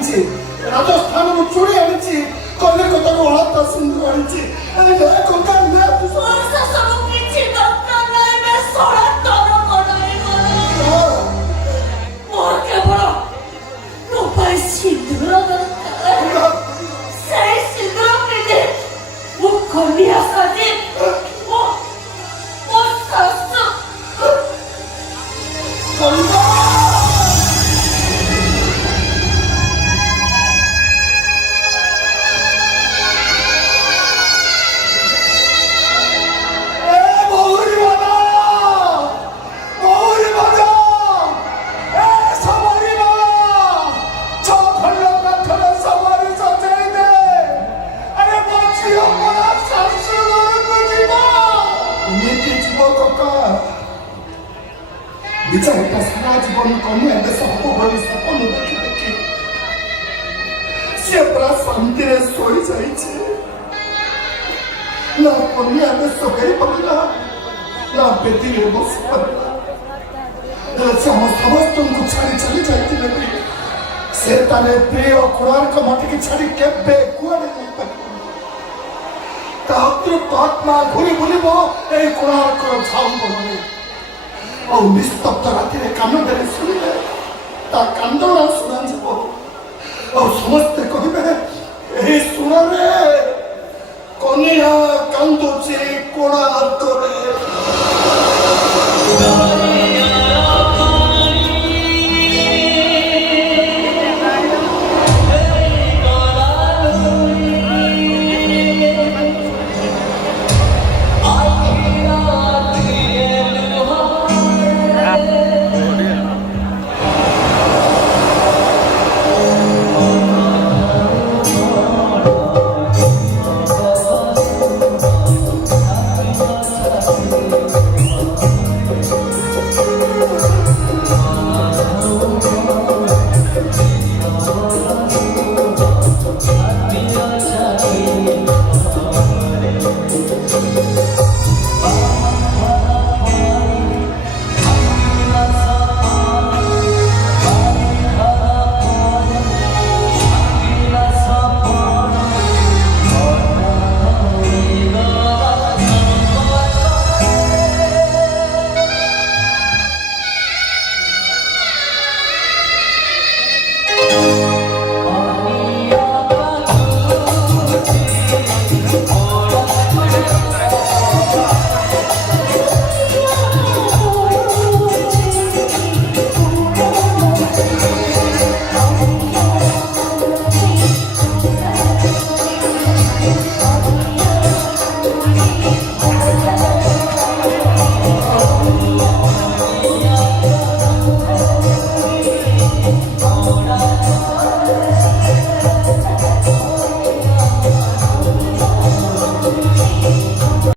ଆଣିଛି ରାଜସ୍ଥାନରୁ ଚୁଡ଼ି ଆଣିଛି କଲିକତାରୁ ଅଳତା ସିନ୍ଦୁର ଆଣିଛି କଙ୍କା ସବୁ କିଛି ଦରକାର ନାହିଁ ବେ ସଡ଼ା ତର ମୋର କେବଳ ତୋ ପାଇଁ ସିନ୍ଦୁର ଦରକାର ସେଇ ସିନ୍ଦୁର ପିନ୍ଧି ମୁଁ କନିଆ ସାଜି ମୋ ଶାଶୁ ବିଚାରଟା ସାରା ଜୀବନ କନ୍ୟା ଦେଶ ହବ ବୋଲି ସପନ ଦେଖି ଦେଖି ସେ ପୁରା ଶାନ୍ତିରେ ଶୋଇଯାଇଛି ନା କନ୍ୟା ଦେଶ ହେଇପାରିଲା ନା ବେଦିରେ ବସି ପାରିଲା ହେଲେ ସେ ଆମ ସମସ୍ତଙ୍କୁ ଛାଡ଼ି ଚାଲି ଯାଇଥିଲେ ବି ସେ ତାର ପ୍ରିୟ କୋଣାର୍କ ମାଟିକି ଛାଡ଼ି କେବେ କୁଆଡ଼େ ଯାଇପାରିବ ତା ଅତୃପ୍ତ ଆତ୍ମା ଘୁରି ବୁଲିବ ଏଇ କୋଣାର୍କର ଝାଉଁ ବନରେ ଆଉ ନିସ୍ତବ୍ଧ ରାତିରେ କାନ ଦେଲେ ଶୁଣିଲେ ତା କାନ୍ଦଣା ଶୁଣାଯିବ ଆଉ ସମସ୍ତେ କହିବେ ଏହି ସୁରରେ କନିଆ କାନ୍ଦୁଛି କୋଣାର୍କରେ।